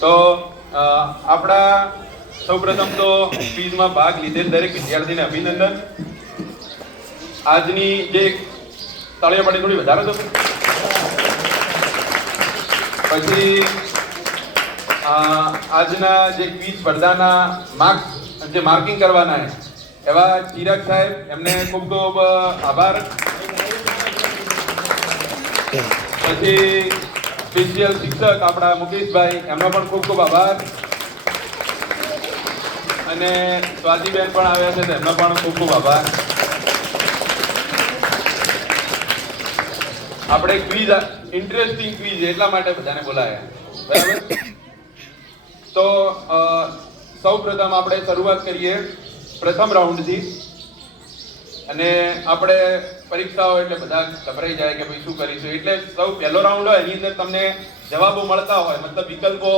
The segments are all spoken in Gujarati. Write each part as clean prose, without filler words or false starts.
તો આપણા સૌપ્રથમ તો ક્વિઝમાં ભાગ લીધેલ દરેક વિદ્યાર્થીને અભિનંદન. આજની જે તાળીઓ પાડી થોડી વધારે તો પછી આજના જે ક્વિઝ સ્પર્ધાના માર્ક્સ જે માર્કિંગ કરવાના એવા ચિરાગ સાહેબ, એમને ખૂબ ખૂબ આભાર. પછી સ્પેશિયલ શિક્ષક આપણા મુકેશભાઈ, એમનો પણ ખૂબ ખૂબ આભાર. અને સ્વાતિબેન પણ આવ્યા છે, એમનો પણ ખૂબ ખૂબ આભાર. આપણે ક્વિઝ ઇન્ટરેસ્ટિંગ ક્વિઝ એટલા માટે બધાને બોલાયા, બરાબર? તો સૌપ્રથમ આપણે શરૂઆત કરીએ પ્રથમ રાઉન્ડથી. અને આપણે પરીક્ષાઓ એટલે બધા ગભરાઈ જાય કે ભાઈ શું કરીશું, એટલે સૌ પહેલો રાઉન્ડ હોય એની અંદર તમને જવાબો મળતા હોય, મતલબ વિકલ્પો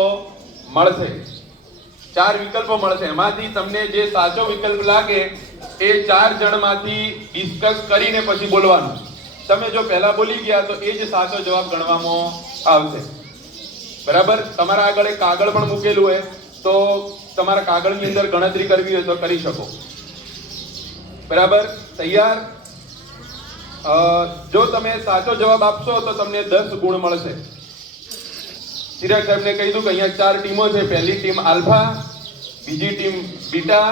મળશે. 4 વિકલ્પો મળશે. એમાંથી તમને જે સાચો વિકલ્પ લાગે એ 4 જણમાંથી ડિસ્કસ કરીને પછી બોલવાનું. તમે જો પહેલા બોલી ગયા તો એ જ સાચો જવાબ ગણવામાં આવશે, બરાબર? તમારા આગળ એક કાગળ પણ મૂકેલું હોય, તો તમારા કાગળની અંદર ગણતરી કરવી હોય તો કરી શકો, બરાબર? તૈયાર? જો તમે સાચો જવાબ આપશો તો તમને 10 ગુણ મળશે. ચિરાગ સાહેબને કહી દઉં કે અહીંયા 4 ટીમો છે. પહેલી ટીમ આલ્ફા, બીજી ટીમ બીટા,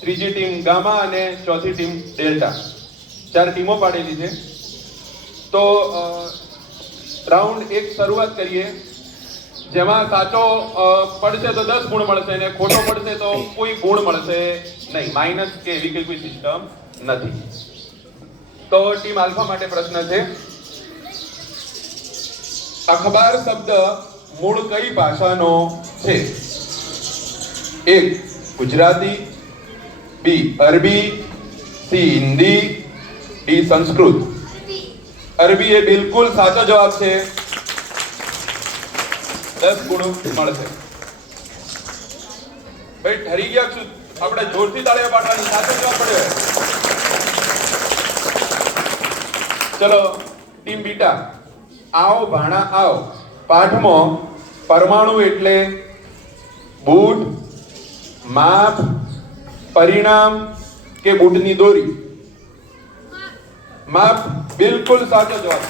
ત્રીજી ટીમ ગામા અને ચોથી ટીમ ડેલ્ટા. 4 ટીમો પાડેલી છે. તો રાઉન્ડ 1 શરૂઆત કરીએ, જેમાં સાચો પડશે તો 10 ગુણ મળશે અને ખોટો પડશે તો કોઈ ગુણ મળશે નહીં. માઇનસ કે એવી કોઈ સિસ્ટમ નથી. તો ટીમ આલ્ફા માટે પ્રશ્ન છે, અખબાર શબ્દ મૂળ કઈ ભાષાનો છે? A ગુજરાતી, B અરબી, C હિન્દી, D સંસ્કૃત. અરબી એ બિલકુલ સાચો જવાબ છે. 10 ગુણ મળશે. ભાઈ ઠરી ગયા છું, આપણે જોરથી તાળીઓ પાડવાની. સાચો જવાબ પડ્યો. ચલો ટીમ બીટા, આવો ભાણા આવો પાઠમાં પરમાણુ એટલે બૂટ, માપ, પરિણામ કે બૂટની દોરી? માપ બિલકુલ સાચો જવાબ.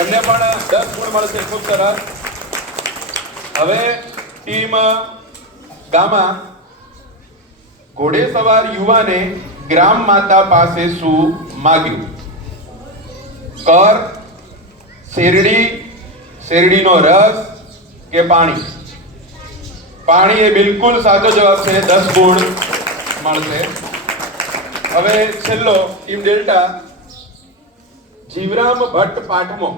એમને પણ 10 ગુણ મળશે. ખૂબ સરસ. હવે ટીમ ગામા, ઘોડેસવાર યુવાને ગ્રામ માતા પાસે શું માગ્યું? કર, શેરડી, શેરડીનો રસ કે પાણી? પાણી એ બિલકુલ સાચો જવાબ છે. 10 ગુણ મળશે. હવે છેલ્લો ટીમ ડેલ્ટા, જીવરામ ભટ્ટ પાઠમાં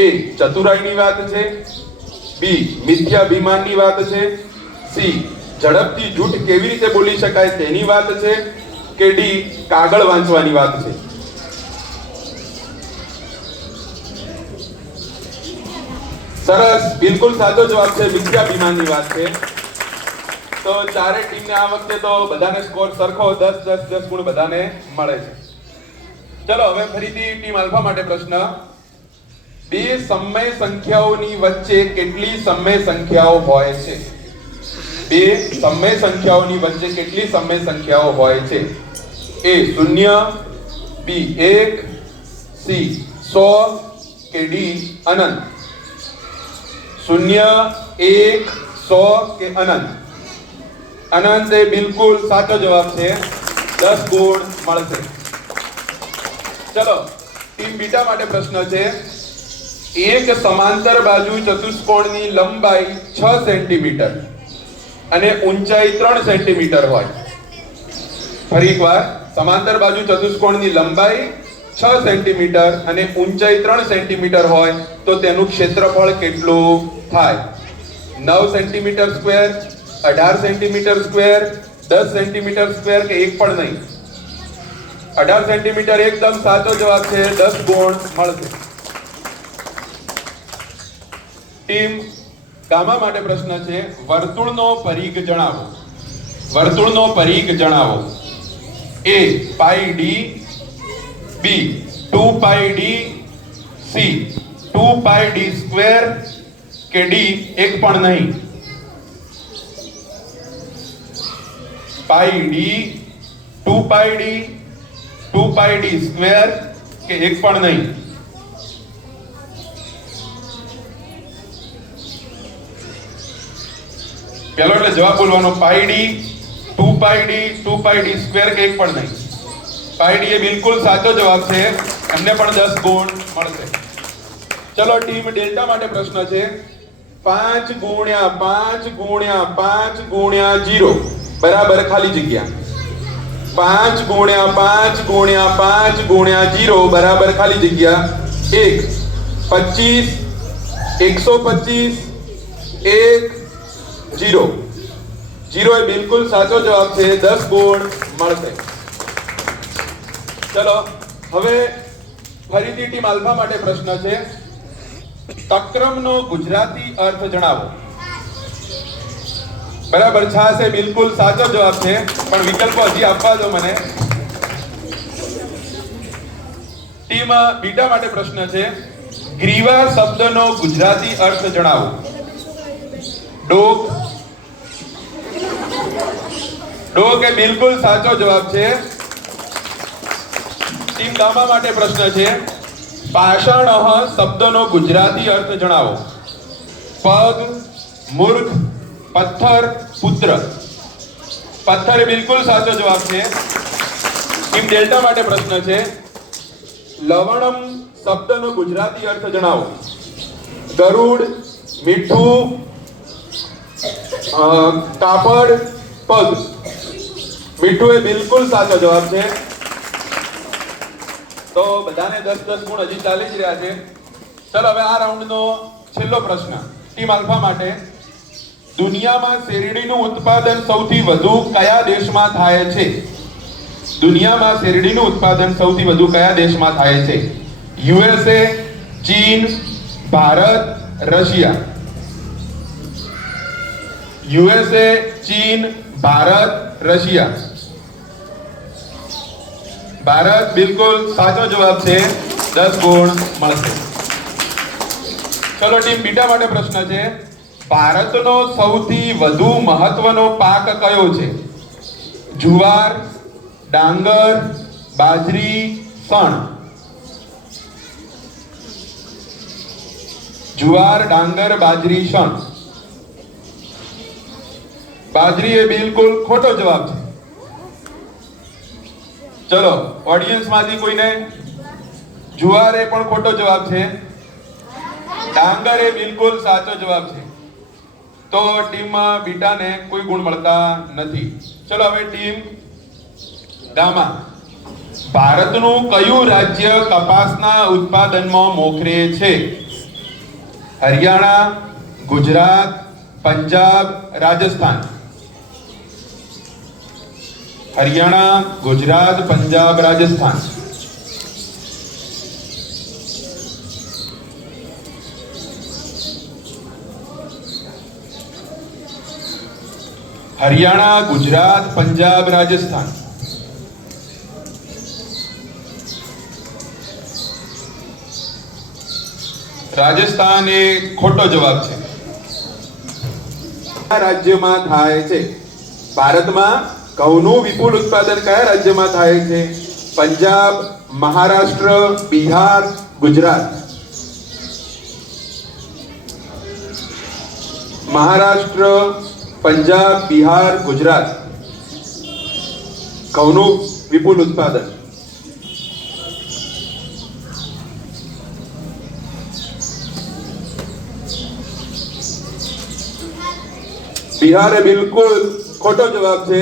A ચતુરાઈની વાત છે, B મિથ્યાભિમાનની વાત છે, C ઝડપથી જૂઠ કેવી રીતે બોલી શકાય તેની વાત છે, કે D કાગળ વાંચવાની વાત છે? સરસ, બિલકુલ સાચો જવાબ છે. મિથ્યાભિમાનની વાત છે. તો ચારે ટીમને આ વખતે તો બધાને સ્કોર સરખો 10 ગુણ બધાને મળે છે. ચલો હવે ફરીથી ટીમ આલ્ફા માટે પ્રશ્ન, 2 સમય સંખ્યાઓની વચ્ચે કેટલી સમય સંખ્યાઓ હોય છે? 2 સમય સંખ્યાઓની વચ્ચે કેટલી સમય સંખ્યાઓ હોય છે? A 0, B 1, C 100 કે D અનંત? 0, 1, 100 કે અનંત? અનંત એ બિલકુલ સાચો જવાબ છે. 10 ગુણ મળશે. ચલો ટીમ બીટા માટે પ્રશ્ન છે, એક સમાંતર બાજુ ચતુષ્કોણની લંબાઈ 6 સેન્ટીમીટર અને ઊંચાઈ 3 સેન્ટીમીટર હોય. ફરી એકવાર, સમાંતર બાજુ ચતુષ્કોણની લંબાઈ 6 સેન્ટીમીટર અને ઊંચાઈ 3 સેન્ટીમીટર હોય તો તેનું ક્ષેત્રફળ કેટલું થાય? 9 centimetre square, 18 centimetre square, 10 centimetre square કે એક પણ નહીં? 18 સેન્ટીમીટર એકદમ સાચો જવાબ છે. 10 ગુણ મળશે. ટીમ ગામા માટે પ્રશ્ન છે, વર્તુળનો પરિઘ જણાવો. વર્તુળનો પરિઘ જણાવો. A pi d, B 2 pi d, C 2 pi d square કે d એક પણ નહીં? પાઈ d 2 પાઈ d 2 પાઈ d સ્ક્વેર કે એક પણ નહીં? પેલો એટલે જવાબ બોલવાનો પાઈ d 2 પાઈ d 2 પાઈ d સ્ક્વેર કે એક પણ નહીં. પાઈ d એ બિલકુલ સાચો જવાબ છે. એમને પણ 10 ગુણ મળશે. ચલો ટીમ ડેલ્ટા માટે પ્રશ્ન છે 5 ગુણ્યા 5 ગુણ્યા 5 ગુણ્યા 0 બરાબર ખાલી જગ્યા. 5 ગુણ્યા 5 ગુણ્યા 5 ગુણ્યા 0 બરાબર ખાલી જગ્યા 1 25 125 1 0 0 એ બિલકુલ સાચો જવાબ છે. 10 ગુણ મળશે. ચલો હવે ફરીથી ટીમ આલ્ફા માટે પ્રશ્ન છે તક્રમનો ગુજરાતી અર્થ જણાવો. બરાબર છે બિલકુલ સાચો જવાબ છે પણ વિકલ્પો હજી આપવા દો મને. ટીમ બીટા માટે પ્રશ્ન છે ગ્રીવા શબ્દનો ગુજરાતી અર્થ જણાવો. ડોક ડોક એ બિલકુલ સાચો જવાબ છે. ટીમ ગામા માટે પ્રશ્ન છે પાષાણઃ શબ્દનો ગુજરાતી અર્થ જણાવો. પગ, મૂર્ખ, પથ્થર, પુત્ર. પથ્થર એ બિલકુલ સાચો જવાબ છે. ટીમ ડેલ્ટા માટે પ્રશ્ન છે લવણમ શબ્દનો ગુજરાતી અર્થ જણાવો. ગરુડ, મીઠું, કાપડ, પગ. મીઠું એ બિલકુલ સાચો જવાબ છે. તો બધાને 10-10 ગુણ હજી ચાલી જ રહ્યા છે. ચલો હવે આ રાઉન્ડનો છેલ્લો પ્રશ્ન ટીમ આલ્ફા માટે દુનિયામાં શેરડીનું ઉત્પાદન સૌથી વધુ કયા દેશમાં થાય છે? દુનિયામાં શેરડીનું ઉત્પાદન સૌથી વધુ કયા દેશમાં થાય છે? યુએસએ, ચીન, ભારત, રશિયા. યુએસએ, ચીન, ભારત, રશિયા. ભારત બિલકુલ સાચો જવાબ છે. 10 ગુણ મળશે. ચલો ટીમ બીટા માટે પ્રશ્ન છે ભારતનો સૌથી વધુ મહત્વનો પાક કયો છે? જુવાર, ડાંગર, બાજરી, શણ. જુવાર, ડાંગર, બાજરી, શણ. બાજરી એ બિલકુલ ખોટો જવાબ છે. ચલો ઓડિયન્સ માંથી કોઈને જુવાર એ પણ ખોટો જવાબ છે. ડાંગર એ બિલકુલ સાચો જવાબ છે. તો ટીમ બીટાને કોઈ ગુણ મળતા નથી. ચલો હવે ટીમ ગામા ભારતનું કયું રાજ્ય કપાસના ઉત્પાદનમાં મોખરે છે? હરિયાણા, ગુજરાત, પંજાબ, રાજસ્થાન. હરિયાણા, ગુજરાત, પંજાબ, રાજસ્થાન. હરિયાણા, ગુજરાત, પંજાબ, રાજસ્થાન. રાજસ્થાન એ ખોટો જવાબ છે. કયા રાજ્યમાં થાય છે? ભારતમાં ઘઉંનું વિપુલ ઉત્પાદન કયા રાજ્યમાં થાય છે? પંજાબ, મહારાષ્ટ્ર, બિહાર, ગુજરાત. મહારાષ્ટ્ર, પંજાબ, બિહાર, ગુજરાત. ઘઉંનું વિપુલ ઉત્પાદન. બિહાર એ બિલકુલ ખોટો જવાબ છે.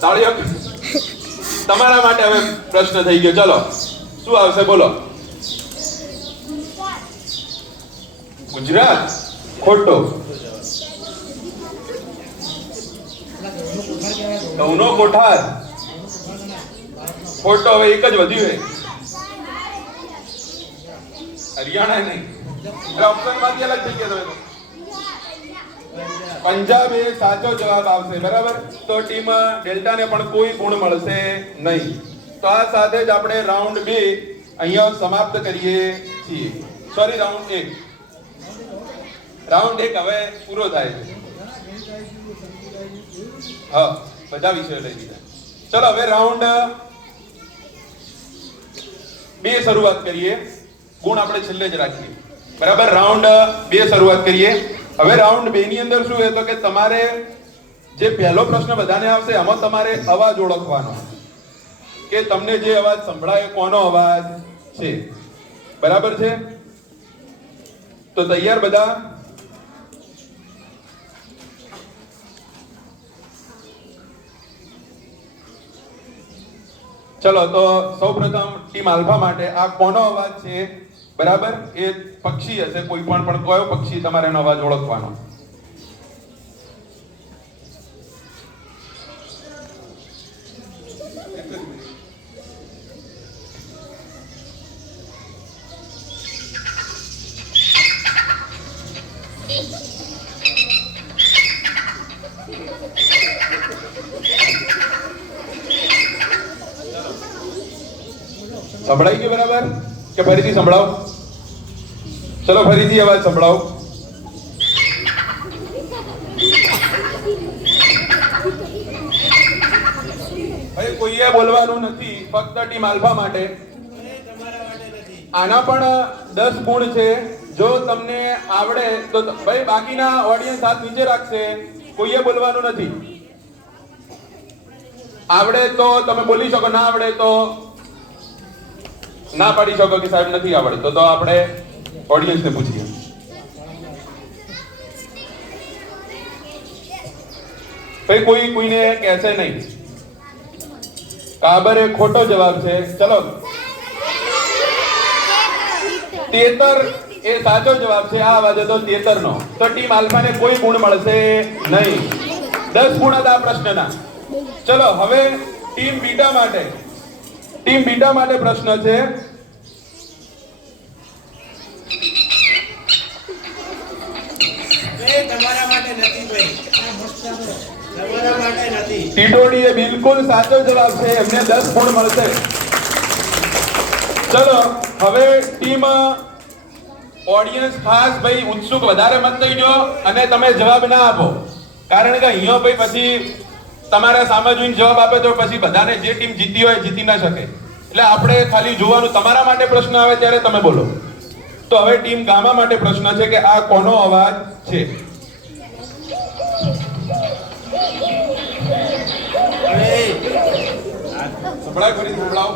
તાળીઓ તમારા માટે હવે પ્રશ્ન થઈ ગયો. ચલો શું આવશે બોલો. ગુજરાત ખોટો. ઘઉંનો કોઠાર ખોટો. હવે એક જ વધ્યું છે. હરિયાણા નહીં. ઓપ્શન માંથી અલગ થઈ ગયા તમે. પંજાબ એ સાચો જવાબ આવશે. બરાબર. તો ટીમ ડેલ્ટા ને પણ કોઈ ગુણ મળશે નહીં. તો આ સાથે જ આપણે રાઉન્ડ 2 અહીંયા સમાપ્ત કરીએ. છીએ. સોરી, રાઉન્ડ 1 હવે પૂરો થાય છે. હા, બધા વિષયો લઈ લીધા. ચલો હવે રાઉન્ડ 2 શરૂઆત કરીએ. ગુણ આપણે છેલ્લે જ રાખીએ, બરાબર. રાઉન્ડ 2 શરૂઆત કરીએ. હવે રાઉન્ડ 2 ની અંદર શું છે તો કે તમારે જે પહેલો પ્રશ્ન બધાને આવશે એમાં તમારે અવાજ ઓળખવાનો કે તમને જે અવાજ સંભળાય કોનો અવાજ છે, બરાબર છે. તો તૈયાર બધા? ચલો તો સૌપ્રથમ ટીમ આલ્ફા માટે આ કોનો અવાજ છે, બરાબર. એ પક્ષી હશે કોઈ પણ કયો પક્ષી, તમારે એનો અવાજ ઓળખવાનો. સંભળાઈ ગયું બરાબર કે ફરીથી સંભળાવો? ચલો ફરીથી અવાજ સંભળાવો. ભાઈ કોઈએ બોલવાનું નથી, ફક્ત ટીમ આલ્ફા માટે. આના પણ 10 ગુણ છે. જો તમને આવડે તો ભાઈ બાકીના ઓડિયન્સ હાથ નીચે રાખશે. કોઈએ બોલવાનું નથી. આવડે તો તમે બોલી શકો, ના આવડે તો ના પાડી શકો કે સાહેબ નથી આવડતો. તો આપણે ઓડિયન્સને પૂછીએ. ભાઈ કોઈને કહેશે નહીં. કાબર એ ખોટો જવાબ છે. ચલો 73 એ સાચો જવાબ છે. આ અવાજ હતો 73 નો. તો ટીમ આલ્ફાને કોઈ ગુણ મળશે નહીં. 10 ગુણ હતા આ પ્રશ્નના. ચલો હવે ટીમ બીટા માટે પ્રશ્ન છે. તમારા માટે નથી ભાઈ, તમારા માટે નથી. ટીટોડી એ બિલકુલ સાચો જવાબ છે. એમને 10 ગુણ મળશે. ચલો હવે ટીમ ઓડિયન્સ ખાસ ભાઈ ઉત્સુક વધારે મત થઈ ગયો અને તમે જવાબ ના આપો, કારણ કે અહીંયા ભાઈ પછી તમારા સામે જોઈને જવાબ આપે તો પછી બધાને જે ટીમ જીતી હોય જીતી ના શકે. એટલે આપણે ખાલી જોવાનું. તમારા માટે પ્રશ્ન આવે ત્યારે તમે બોલો. તો હવે ટીમ ગામા માટે પ્રશ્ન છે કે આ કોનો અવાજ છે? સંભળાય? ફરીથી સંભળાવો.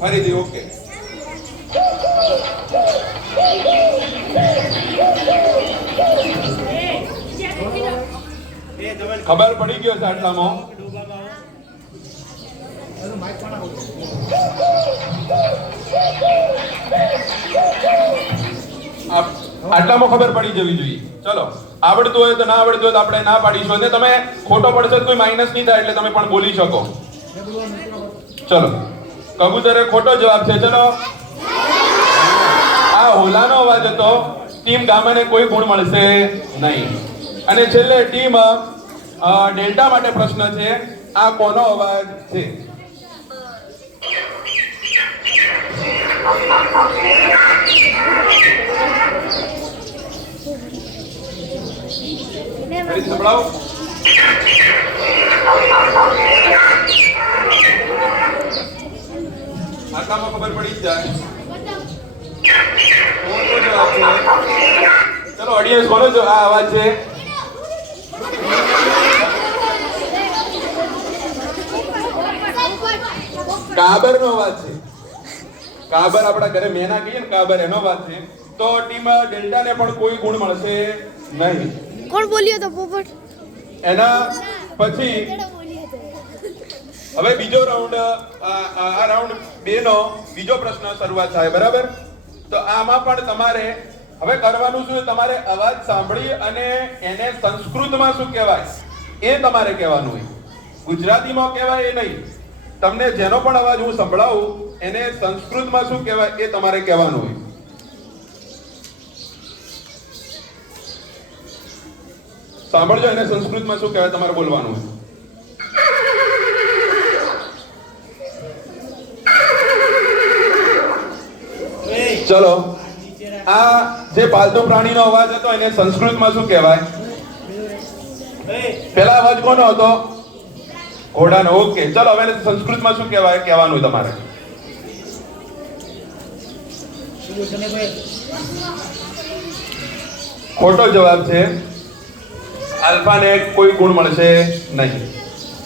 ફરીથી. ઓકે. ખબર પડી ગયો છે આટલામાં? આટલામાં ખબર પડી જવી જોઈએ. ચલો આવડતું હોય તો ના આવડતું હોય તો આપણે ના પાડીશું. અને તમે ખોટો પડશે તો કોઈ માઇનસ નહીં થાય, એટલે તમે પણ બોલી શકો. ચલો કબૂતરે ખોટો જવાબ છે. ચલો આ હોલાનો અવાજ હતો. ટીમ ગામાને કોઈ ગુણ મળશે નહીં. અને છેલ્લે ટીમ ડેલ્ટા માટે પ્રશ્ન છે. આ કોનો અવાજ છે? ફરીથી સંભળાવો. આટલામાં ખબર પડી જાય. કોનો જવાબ છે? ચલો ઓડિયન્સ, કોનો આ અવાજ છે? કાબર નો અવાજ છે. કાબર આપણા ઘરે મેના કહીએ ને, કાબર એનો અવાજ છે. તો ટીમ ડેલ્ટા ને પણ કોઈ ગુણ મળશે નહીં. કોણ બોલ્યો તો પોપટ? એના પછી હવે બીજો રાઉન્ડ, આ રાઉન્ડ 2 નો બીજો પ્રશ્ન શરૂઆત થાય, બરાબર. તો આમાં પણ તમારે હવે કરવાનું શું? તમારે અવાજ સાંભળી અને એને સંસ્કૃતમાં શું કહેવાય એ તમારે કહેવાનું હોય. ગુજરાતીમાં કહેવાય એ નહીં. તમને જેનો પણ અવાજ હું સંભળાવું એને સંસ્કૃતમાં શું કહેવાય એ તમારે કહેવાનું હોય. સાંભળજો, એને સંસ્કૃતમાં શું કહેવાય તમારે બોલવાનું હોય. ચલો આ જે પાલતુ પ્રાણીનો અવાજ હતો એને સંસ્કૃતમાં શું કહેવાય? પેલા અવાજ કોનો હતો? ઘોડાનો. ઓકે, ચલો હવે સંસ્કૃતમાં શું કહેવાય કહેવાનું તમારે? ખોટો જવાબ છે. આલ્ફાને કોઈ ગુણ મળશે નહીં.